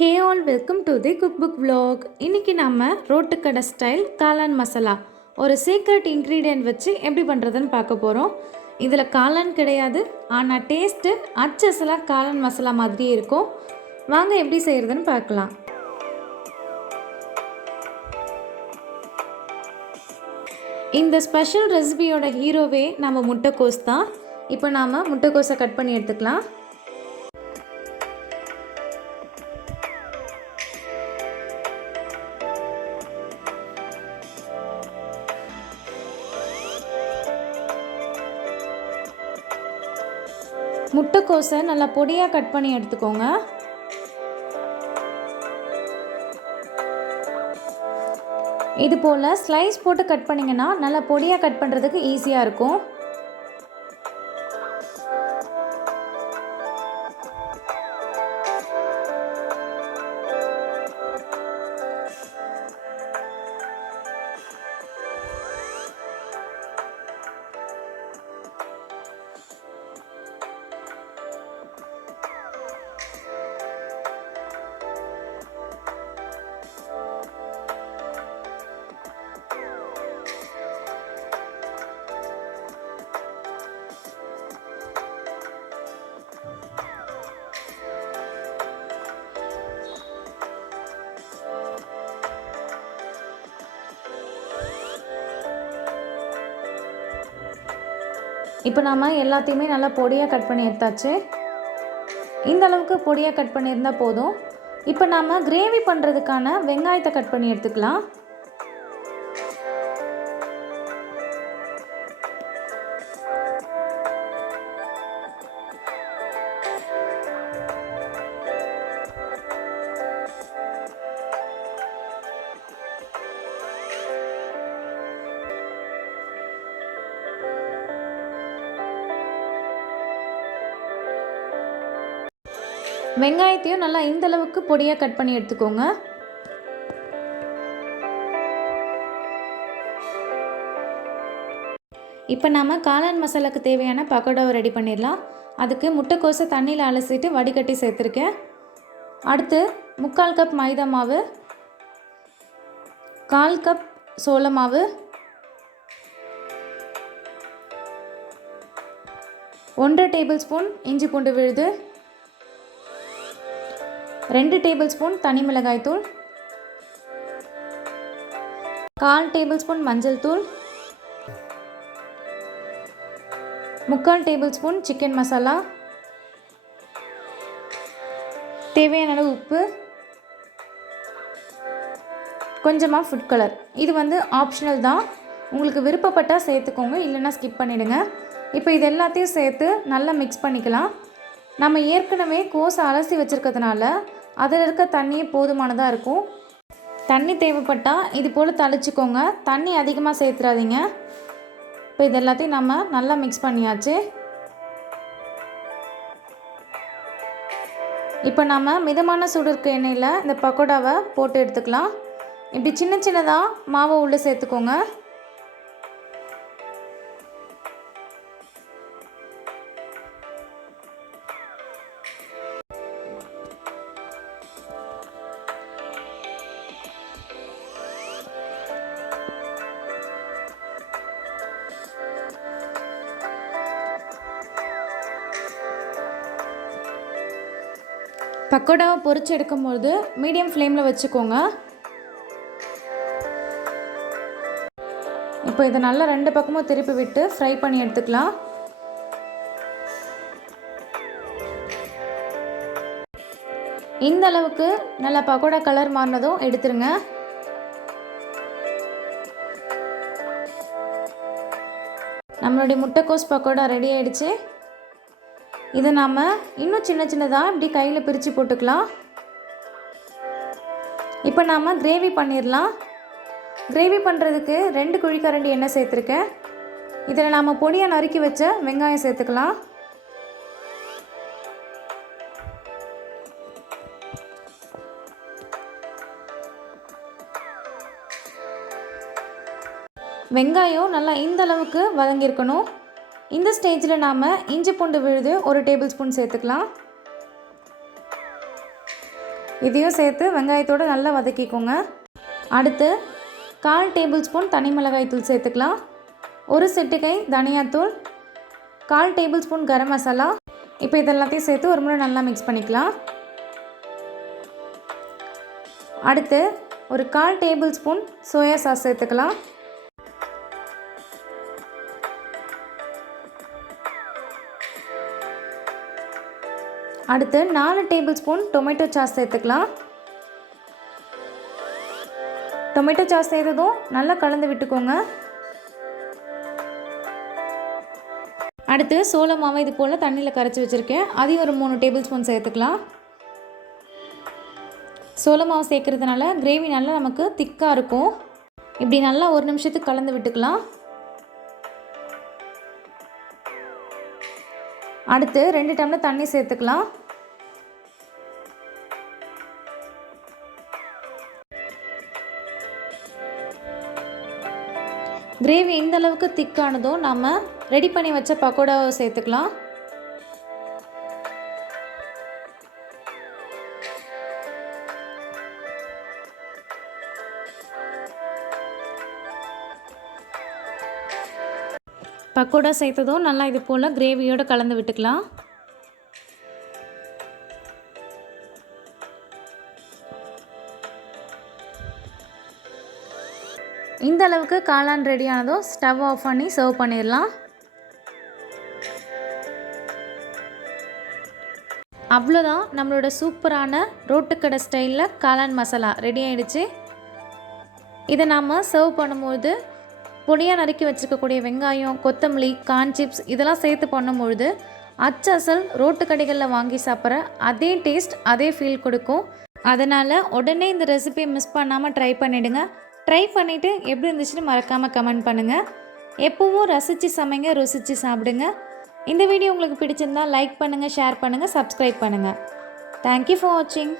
Hey all welcome to the cookbook vlog. இன்றைக்கி நம்ம ரோட்டுக்கடை style காளான் மசாலா ஒரு சீக்ரெட் இன்க்ரீடியன்ட் வச்சு எப்படி பண்ணுறதுன்னு பார்க்க போகிறோம். இதில் காளான் கிடையாது, ஆனால் டேஸ்ட்டு அச்சசலாக காளான் மசாலா மாதிரியே இருக்கும். வாங்க எப்படி செய்கிறதுன்னு பார்க்கலாம். இந்த ஸ்பெஷல் ரெசிபியோட ஹீரோவே நம்ம முட்டைக்கோஸ் தான். இப்போ நாம் முட்டைக்கோஸை கட் பண்ணி எடுத்துக்கலாம். முட்டைக்கோஸை நல்லா பொடியாக கட் பண்ணி எடுத்துக்கோங்க. இது போல் ஸ்லைஸ் போட்டு கட் பண்ணிங்கன்னா நல்லா பொடியாக கட் பண்ணுறதுக்கு ஈஸியாக இருக்கும். இப்போ நாம் எல்லாத்தையுமே நல்லா பொடியாக கட் பண்ணி எடுத்தாச்சு. இந்த அளவுக்கு பொடியாக கட் பண்ணியிருந்தால் போதும். இப்போ நாம் கிரேவி பண்ணுறதுக்கான வெங்காயத்தை கட் பண்ணி எடுத்துக்கலாம். வெங்காயத்தையும் நல்லா இந்த அளவுக்கு பொடியாக கட் பண்ணி எடுத்துக்கோங்க. இப்போ நாம் காளான் மசாலாவுக்கு தேவையான பக்கோடாவை ரெடி பண்ணிடலாம். அதுக்கு முட்டைக்கோஸை தண்ணியில் அலசிட்டு வடிகட்டி சேர்த்துருக்கேன். அடுத்து 3/4 கப் மைதா மாவு, 1/4 கப் சோள மாவு, 1 டேபிள் ஸ்பூன் இஞ்சி பூண்டு விழுது, 2 டேபிள் ஸ்பூன் தனி மிளகாய் தூள், 1/4 டேபிள் ஸ்பூன் மஞ்சள் தூள், 3/4 டேபிள் ஸ்பூன் சிக்கன் மசாலா, தேவையான அளவு உப்பு, கொஞ்சமாக ஃபுட் கலர். இது ஆப்ஷனல் தான், உங்களுக்கு விருப்பப்பட்டால் சேர்த்துக்கோங்க, இல்லைன்னா ஸ்கிப் பண்ணிவிடுங்க. இப்போ இது எல்லாத்தையும் சேர்த்து நல்லா மிக்ஸ் பண்ணிக்கலாம். நம்ம ஏற்கனவே கோஸை அலசி வச்சுருக்கிறதுனால அதில் இருக்க தண்ணியே போதுமானதாக இருக்கும். தண்ணி தேவைப்பட்டால் இது போல் தளிச்சிக்கோங்க, தண்ணி அதிகமாக சேர்த்துறாதீங்க. இப்போ இது எல்லாத்தையும் நம்ம நல்லா மிக்ஸ் பண்ணியாச்சு. இப்போ நம்ம மிதமான சூடு இருக்க எண்ணெயில் இந்த பக்கோடாவை போட்டு எடுத்துக்கலாம். இப்படி சின்ன சின்னதாக மாவை உள்ளே சேர்த்துக்கோங்க. பக்கோடாவை பொரிச்சு எடுக்கும்போது மீடியம் ஃப்ளேமில் வச்சுக்கோங்க. இப்போ இதை நல்லா 2 பக்கமும் திருப்பி விட்டு ஃப்ரை பண்ணி எடுத்துக்கலாம். இந்த அளவுக்கு நல்லா பக்கோடா கலர் மாறினதும் எடுத்துருங்க. நம்மளுடைய முட்டைக்கோஸ் பக்கோடா ரெடி ஆகிடுச்சு. இதை நாம் இன்னும் சின்ன சின்னதாக இப்படி கையில் பிரித்து போட்டுக்கலாம். இப்போ நாம் கிரேவி பண்ணிடலாம். கிரேவி பண்ணுறதுக்கு 2 குழிக்கரண்டி எண்ணெய் சேர்த்துருக்கேன். இதில் நாம் பொடியாக நறுக்கி வச்ச வெங்காயம் சேர்த்துக்கலாம். வெங்காயம் நல்லா இந்த அளவுக்கு வதங்கியிருக்கணும். இந்த ஸ்டேஜில் நாம் இஞ்சி பூண்டு விழுது 1 டேபிள் ஸ்பூன் சேர்த்துக்கலாம். இதையும் சேர்த்து வெங்காயத்தோடு நல்லா வதக்கிக்கோங்க. அடுத்து 1/4 டேபிள் ஸ்பூன் தனி மிளகாய் தூள் சேர்த்துக்கலாம். 1 சிட்டிகை தனியாத்தூள், 1/4 டேபிள் ஸ்பூன் கரம் மசாலா. இப்போ இதெல்லாத்தையும் சேர்த்து ஒரு முறை நல்லா மிக்ஸ் பண்ணிக்கலாம். அடுத்து ஒரு 1/4 டேபிள் ஸ்பூன் சோயா சாஸ் சேர்த்துக்கலாம். அடுத்து 4 டேபிள் ஸ்பூன் டொமேட்டோ சாஸ் சேர்த்துக்கலாம். டொமேட்டோ சாஸ் சேர்த்ததும் நல்லா கலந்து விட்டுக்கோங்க. அடுத்து சோள மாவை இது போல் தண்ணியில் கரைச்சி வச்சுருக்கேன், அதையும் ஒரு 3 டேபிள் ஸ்பூன் சேர்த்துக்கலாம். சோள மாவு சேர்க்குறதுனால கிரேவி நல்லா நமக்கு திக்காக இருக்கும். இப்படி நல்லா 1 நிமிஷத்துக்கு கலந்து விட்டுக்கலாம். அடுத்து 2 டம்ளர் தண்ணி சேர்த்துக்கலாம். கிரேவி இந்த அளவுக்கு திக்கானதும் நம்ம ரெடி பண்ணி வச்ச பக்கோடாவை சேர்த்துக்கலாம். பக்கோடா சேர்த்ததும் நல்லா இது போல் கிரேவியோடு கலந்து விட்டுக்கலாம். இந்த அளவுக்கு காளான் ரெடியானதும் ஸ்டவ் ஆஃப் பண்ணி சர்வ் பண்ணிடலாம். அவ்வளோதான், நம்மளோட சூப்பரான ரோட்டுக்கடை ஸ்டைலில் காளான் மசாலா ரெடி ஆகிடுச்சு. இதை நாம் சர்வ் பண்ணும்போது பொடியாக நறுக்கி வச்சுருக்கக்கூடிய வெங்காயம், கொத்தமல்லி, கார்ன் சிப்ஸ் இதெல்லாம் சேர்த்து பண்ணும்பொழுது அச்சசல் ரோட்டு கடைகளில் வாங்கி சாப்பிட்ற அதே டேஸ்ட், அதே ஃபீல் கொடுக்கும். அதனால் உடனே இந்த ரெசிபியை மிஸ் பண்ணாமல் ட்ரை பண்ணிவிடுங்க. ட்ரை பண்ணிவிட்டு எப்படி இருந்துச்சுன்னு மறக்காமல் கமெண்ட் பண்ணுங்கள். எப்போவும் ரசித்து சமைங்க, ருசித்து சாப்பிடுங்க. இந்த வீடியோ உங்களுக்கு பிடிச்சிருந்தால் லைக் பண்ணுங்கள், ஷேர் பண்ணுங்கள், சப்ஸ்கிரைப் பண்ணுங்கள். தேங்க்யூ ஃபார் வாட்சிங்.